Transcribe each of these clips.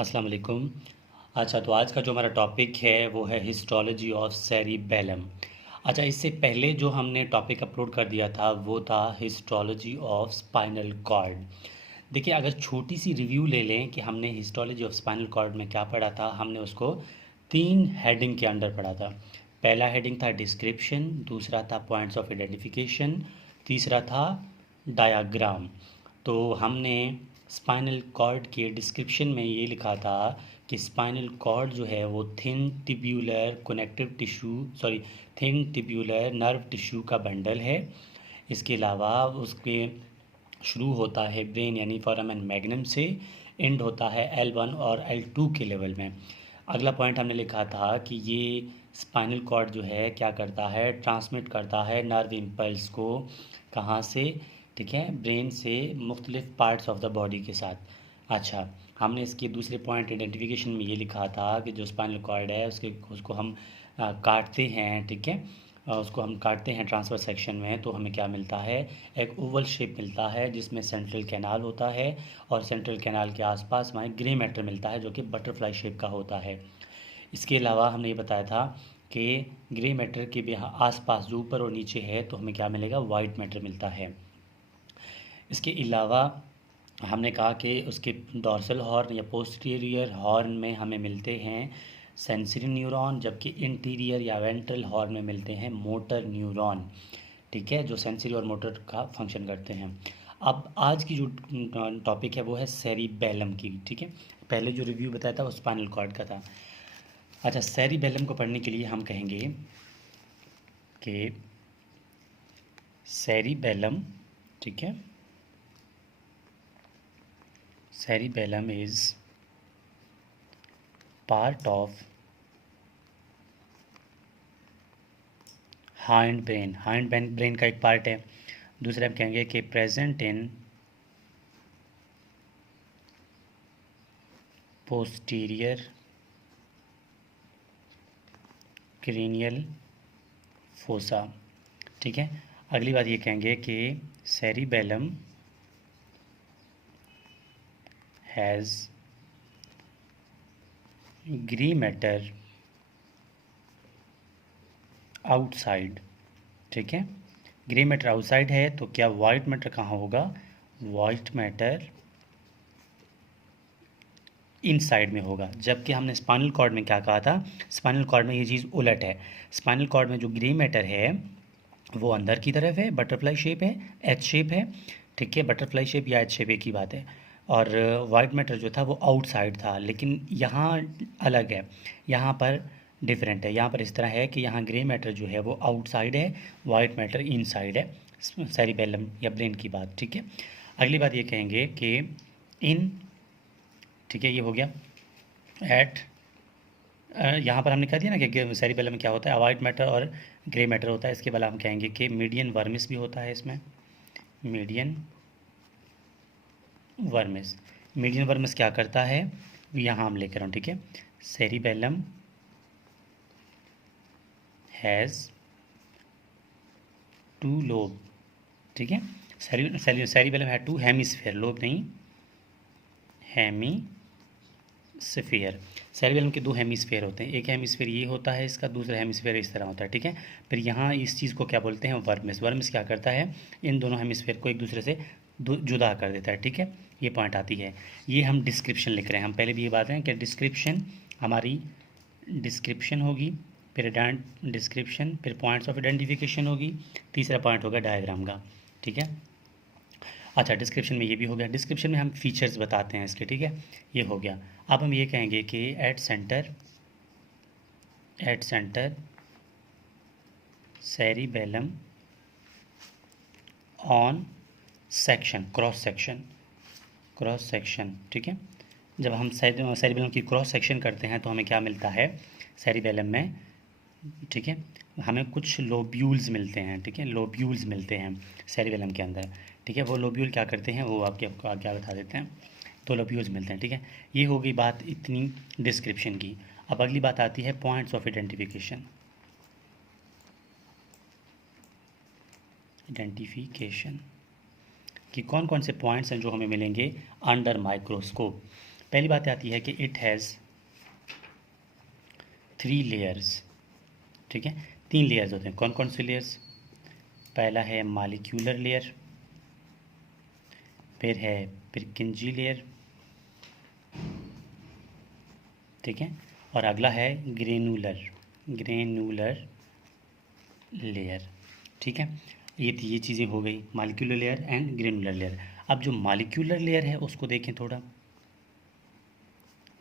अस्सलाम वालेकुम। अच्छा, तो आज का जो हमारा टॉपिक है वो है हिस्टोलॉजी ऑफ सेरिबेलम। अच्छा, इससे पहले जो हमने टॉपिक अपलोड कर दिया था वो था हिस्टोलॉजी ऑफ स्पाइनल कॉर्ड। देखिए, अगर छोटी सी रिव्यू ले लें कि हमने हिस्टोलॉजी ऑफ स्पाइनल कॉर्ड में क्या पढ़ा था। हमने उसको 3 हेडिंग के अंडर पढ़ा था। पहला हेडिंग था डिस्क्रिप्शन, दूसरा था पॉइंट्स ऑफ आइडेंटिफिकेशन, तीसरा था डायाग्राम। तो हमने स्पाइनल कॉर्ड के डिस्क्रिप्शन में ये लिखा था कि स्पाइनल कॉर्ड जो है वो थिन टिब्यूलर नर्व टिश्यू का बंडल है। इसके अलावा उसके शुरू होता है ब्रेन यानी फोरामेन मैग्नम से, एंड होता है L1 और L2 के लेवल में। अगला पॉइंट हमने लिखा था कि ये स्पाइनल कॉर्ड जो है क्या करता है, ट्रांसमिट करता है नर्व इम्पल्स को। कहाँ से? ठीक है, ब्रेन से मुख्तलिफ पार्ट्स ऑफ द बॉडी के साथ। अच्छा, हमने इसके दूसरे पॉइंट आइडेंटिफिकेशन में ये लिखा था कि जो स्पाइनल कॉर्ड है उसको हम काटते हैं। ठीक है, उसको हम काटते हैं ट्रांसफर सेक्शन में, तो हमें क्या मिलता है, एक ओवल शेप मिलता है जिसमें सेंट्रल कैनाल होता है, और सेंट्रल कैनाल के आसपास हमें ग्रे मैटर मिलता है जो कि बटरफ्लाई शेप का होता है। इसके अलावा हमने ये बताया था कि ग्रे मैटर के भी आसपास जो ऊपर और नीचे है तो हमें क्या मिलेगा, वाइट मैटर मिलता है। इसके अलावा हमने कहा कि उसके डॉर्सल हॉर्न या पोस्टीरियर हॉर्न में हमें मिलते हैं सेंसरी न्यूरॉन, जबकि इंटीरियर या वेंट्रल हॉर्न में मिलते हैं मोटर न्यूरॉन। ठीक है, जो सेंसरी और मोटर का फंक्शन करते हैं। अब आज की जो टॉपिक है वो है सेरिबेलम की। ठीक है, पहले जो रिव्यू बताया था वो स्पाइनल कॉर्ड का था। अच्छा, सेरिबेलम को पढ़ने के लिए हम कहेंगे कि सेरिबेलम, ठीक है, cerebellum is part of hind brain. Hind brain का एक पार्ट है। दूसरे हम कहेंगे कि present in posterior cranial fossa. ठीक है, अगली बात ये कहेंगे कि cerebellum has grey matter outside. ठीक है, ग्रे मैटर आउटसाइड है तो क्या वाइट मैटर कहाँ होगा, वाइट मैटर इनसाइड में होगा। जबकि हमने स्पाइनल कॉर्ड में क्या कहा था, स्पाइनल कॉर्ड में ये चीज़ उलट है। स्पाइनल कॉर्ड में जो ग्रे मैटर है वो अंदर की तरफ है, बटरफ्लाई शेप है, एच शेप है। ठीक है, बटरफ्लाई शेप या एच शेप एक ही बात है। और वाइट मैटर जो था वो आउटसाइड था, लेकिन यहाँ अलग है, यहाँ पर डिफरेंट है। यहाँ पर इस तरह है कि यहाँ ग्रे मैटर जो है वो आउटसाइड है, वाइट मैटर इनसाइड है, सेरिबेलम या ब्रेन की बात। ठीक है, अगली बात ये कहेंगे कि इन, ठीक है, ये हो गया एट, यहाँ पर हमने कह दिया ना कि सेरिबेलम में क्या होता है, वाइट मैटर और ग्रे मैटर होता है। इसके बाद हम कहेंगे कि मीडियन वर्मिस भी होता है इसमें, मीडियन वर्मिस। मीडियन वर्मिस क्या करता है, यहाँ हम लेकर आऊँ। ठीक है, सेरिबेलम हैज़ 2 लोब। ठीक है, सेरिबेलम है 2 हेमिस्फेयर, लोब नहीं, हेमिस्फेयर। सेरिबेलम के 2 हेमिस्फेयर होते हैं, एक हेमिस्फेयर ये होता है इसका, दूसरा हेमिस्फेयर इस तरह होता है। ठीक है, फिर यहाँ इस चीज़ को क्या बोलते हैं, वर्मिस। वर्मिस क्या करता है, इन दोनों हेमिस्फेयर को एक दूसरे से जुदा कर देता है। ठीक है, ये पॉइंट आती है। ये हम डिस्क्रिप्शन लिख रहे हैं, हम पहले भी ये बात है कि डिस्क्रिप्शन हमारी डिस्क्रिप्शन होगी, फिर डिस्क्रिप्शन, फिर पॉइंट्स ऑफ आइडेंटिफिकेशन होगी, तीसरा पॉइंट होगा डायग्राम का। ठीक है, अच्छा, डिस्क्रिप्शन में ये भी हो गया। डिस्क्रिप्शन में हम फीचर्स बताते हैं इसके। ठीक है, ये हो गया। अब हम ये कहेंगे कि at centre cerebellum on section, cross section. ठीक है, जब हम सेरिबेलम की क्रॉस सेक्शन करते हैं तो हमें क्या मिलता है सेरिबेलम में, ठीक है, हमें कुछ लोब्यूल्स मिलते हैं। ठीक है, लोब्यूल्स मिलते हैं सेरिबेलम के अंदर। ठीक है, वो लोब्यूल क्या करते हैं वो आपको आगे बता देते हैं। 2 लोब्यूल्स मिलते हैं। ठीक है, ये हो गई बात इतनी डिस्क्रिप्शन की। अब अगली बात आती है पॉइंट्स ऑफ आइडेंटिफिकेशन। कि कौन कौन से पॉइंट्स हैं जो हमें मिलेंगे अंडर माइक्रोस्कोप। पहली बात आती है कि इट हैज़ 3 लेयर्स, ठीक है। 3 लेयर्स होते हैं। कौन कौन से लेयर्स? पहला है मॉलिक्यूलर लेयर, फिर है पिरकिंजी लेयर, ठीक है, और अगला है ग्रेनुलर लेयर, ठीक है। ये चीज़ें हो गई molecular layer and granular layer. अब जो मॉलिक्यूलर लेयर है उसको देखें थोड़ा,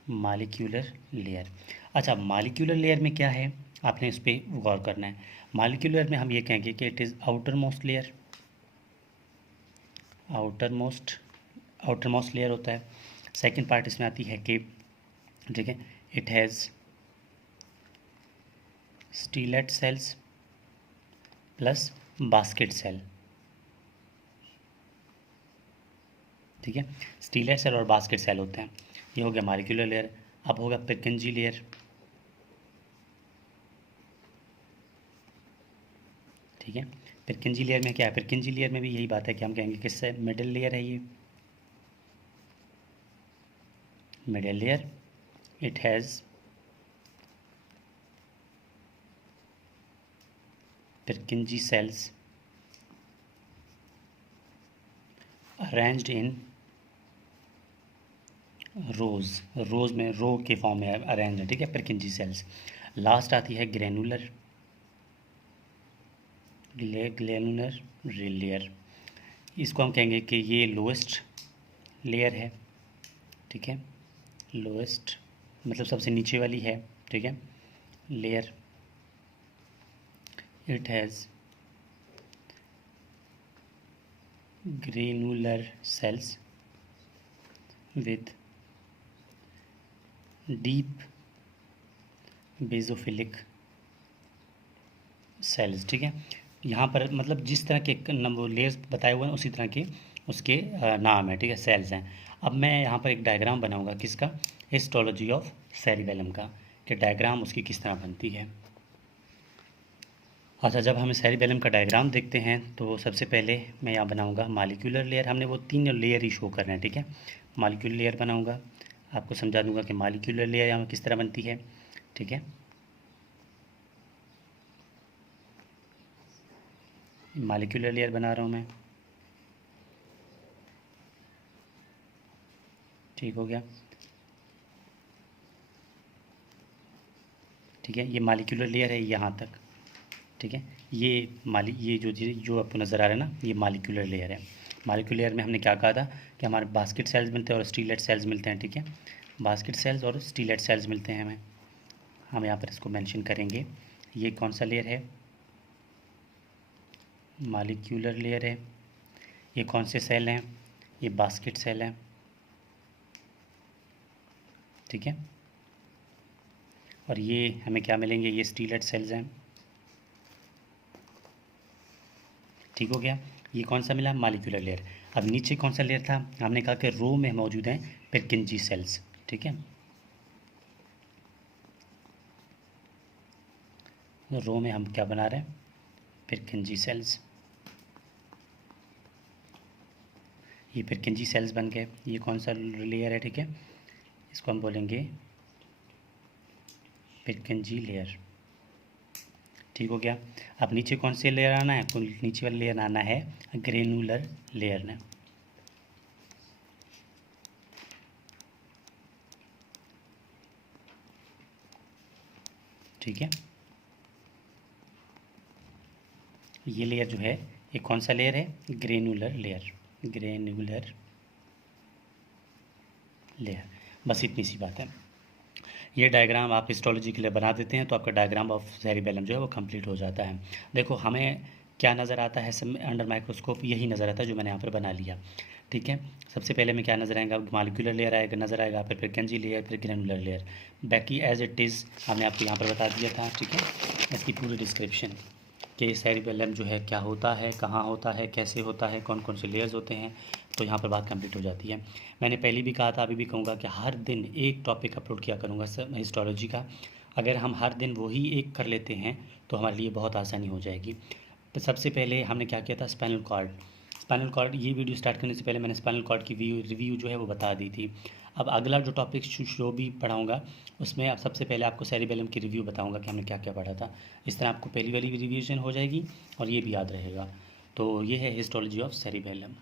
मॉलिक्यूलर लेयर। अच्छा, मॉलिक्यूलर लेयर में क्या है, आपने इस पर गौर करना है। मॉलिक्यूलर में हम ये कहेंगे कि it is outer most layer, outer most layer होता है। सेकंड पार्ट इसमें आती है कि, ठीक है, it has stellate cells plus basket cell, ठीक है। स्टीलेट सेल और बास्केट सेल होते हैं। ये हो गया मॉलिक्यूलर लेयर। अब होगा पिरकिंजी लेयर, ठीक है। पिरकिंजी लेयर में क्या है? पिरकिंजी लेयर में भी यही बात है कि हम कहेंगे किससे, मिडिल लेयर है ये, middle layer. It has Purkinje cells arranged in rows में रो के फॉर्म में अरेंज है, ठीक है, पिरकिंजी सेल्स। लास्ट आती है ग्रेनुलर लेयर। इसको हम कहेंगे कि ये लोएस्ट लेयर है, ठीक है, लोएस्ट मतलब सबसे नीचे वाली है, ठीक है, layer. It has granular cells with deep basophilic cells, ठीक है। यहाँ पर मतलब जिस तरह के नंबर लेयर्स बताए हुए हैं उसी तरह के उसके नाम है, ठीक है, सेल्स हैं। अब मैं यहाँ पर एक डायग्राम बनाऊंगा किसका, हिस्टोलॉजी ऑफ सेरिबेलम का, कि डायग्राम उसकी किस तरह बनती है। अच्छा, जब हम सेरिबेलम का डायग्राम देखते हैं तो सबसे पहले मैं यहाँ बनाऊंगा मॉलिक्यूलर लेयर। हमने वो 3 लेयर ही शो करना है, ठीक है। मॉलिक्यूलर लेयर बनाऊंगा, आपको समझा दूंगा कि मॉलिक्यूलर लेयर यहाँ किस तरह बनती है, ठीक है। मॉलिक्यूलर लेयर बना रहा हूँ मैं, ठीक हो गया, ठीक है। ये मॉलिक्यूलर लेयर है यहाँ तक, ठीक है। ये जो आपको नज़र आ रहा है ना, ये मॉलिक्यूलर लेयर है। मॉलिक्यूलर लेयर में हमने क्या कहा था कि हमारे बास्केट सेल्स मिलते हैं और स्टीलेट सेल्स मिलते हैं, ठीक है। बास्केट सेल्स और स्टीलेट सेल्स मिलते हैं हमें, हम यहाँ पर इसको मेंशन करेंगे। ये कौन सा लेयर है? मॉलिक्यूलर लेयर है। ये कौन से सेल हैं? ये बास्केट सेल हैं, ठीक है। और ये हमें क्या मिलेंगे? ये स्टीलेट सेल्स हैं, ठीक हो गया। ये कौन सा मिला? Molecular layer. अब नीचे कौन सा लेयर था? हमने कहा कि रो में मौजूद हैं पिरकिंजी सेल्स, ठीक है। रो में हम क्या बना रहे हैं? पिरकिंजी सेल्स। ये पिरकिंजी सेल्स बन गए। ये कौन सा लेयर है? ठीक है, इसको हम बोलेंगे पिरकिंजी लेयर, ठीक हो गया। अब नीचे कौन से लेयर आना है? तो नीचे वाला लेयर आना है ग्रेनुलर लेयर ने, ठीक है। ये लेयर जो है ये कौन सा लेयर है? Granular layer, granular layer. बस इतनी सी बात है। ये डायग्राम आप हिस्टोलॉजी के लिए बना देते हैं तो आपका डायग्राम ऑफ सेरिबेलम जो है वो कंप्लीट हो जाता है। देखो हमें क्या नज़र आता है सब अंडर माइक्रोस्कोप? यही नज़र आता है जो मैंने यहाँ पर बना लिया, ठीक है। सबसे पहले में क्या नज़र आएगा? मॉलिक्यूलर लेयर आएगा, नज़र आएगा, फिर पिरकिंजी लेयर, फिर ग्रेनुलर लेयर। बाकी एज इट इज़ हमने आपको यहाँ पर बता दिया था, ठीक है। इसकी पूरी डिस्क्रिप्शन कि सेरिबेलम जो है क्या होता है, कहाँ होता है, कैसे होता है, कौन कौन से लेयर्स होते हैं, तो यहाँ पर बात कंप्लीट हो जाती है। मैंने पहले भी कहा था, अभी भी कहूँगा कि हर दिन एक टॉपिक अपलोड किया करूँगा सर हिस्टोलॉजी का। अगर हम हर दिन वही एक कर लेते हैं तो हमारे लिए बहुत आसानी हो जाएगी। तो सबसे पहले हमने क्या किया था? स्पाइनल स्पाइनल कॉर्ड, ये वीडियो स्टार्ट करने से पहले मैंने स्पाइनल कॉर्ड की रिव्यू जो है वो बता दी थी। अब अगला जो टॉपिक जो भी पढ़ाऊँगा उसमें अब सबसे पहले आपको सेरिबेलम की रिव्यू बताऊँगा कि हमने क्या क्या पढ़ा था। इस तरह आपको पहली वाली भी रिविजन हो जाएगी और ये भी याद रहेगा। तो ये है हिस्टोलॉजी ऑफ सेरिबेलम।